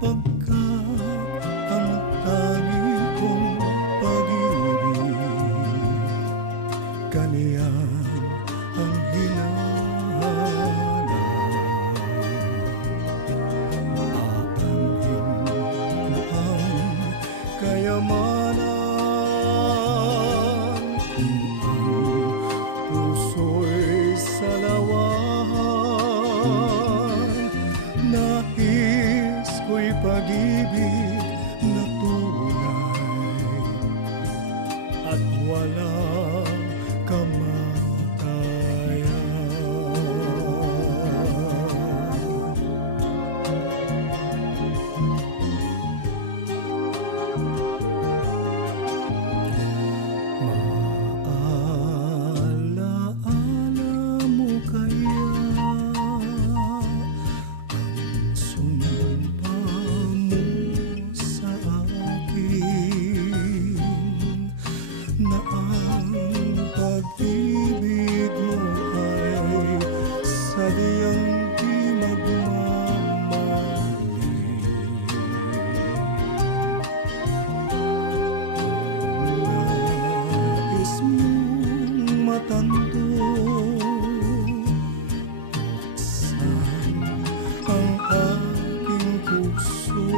pagkat ang tanging kong pag-ibig kaniyan ang hinahanap. Aanhin ko ang kayamanan kung puso'y salawahan. Nais ko'y pag-ibig na tunay at walang kamatayan. Maalaala mo kaya ang sumpa mo sa akin na ang pag-ibig mo ay sadyang di magmamali. Nais mong matanto, buksan ang aking puso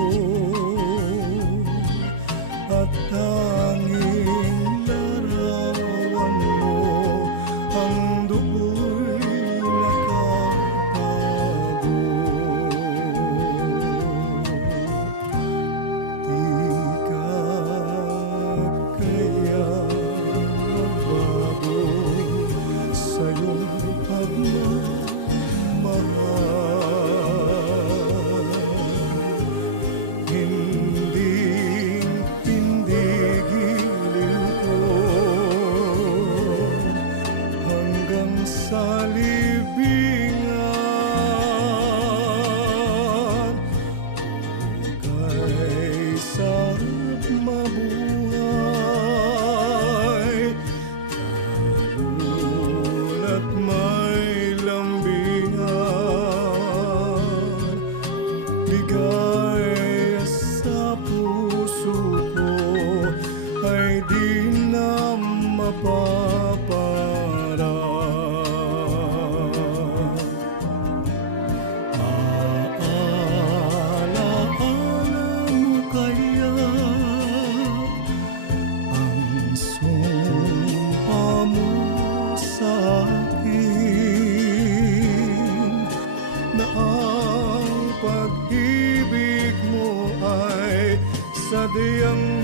at tanging larawan mo ang do'y nakatago. Di ka kaya magbago sa iyong pagmamahal. Hindi giliw ko hanggang sa libingan. Kay sarap mabuhay, at may lambingan. Ligaya sa puso ko ay di na mapaparang. Maalaala mo kaya ang sumpa mo sa akin na ang pag-ibig mo ay sadyang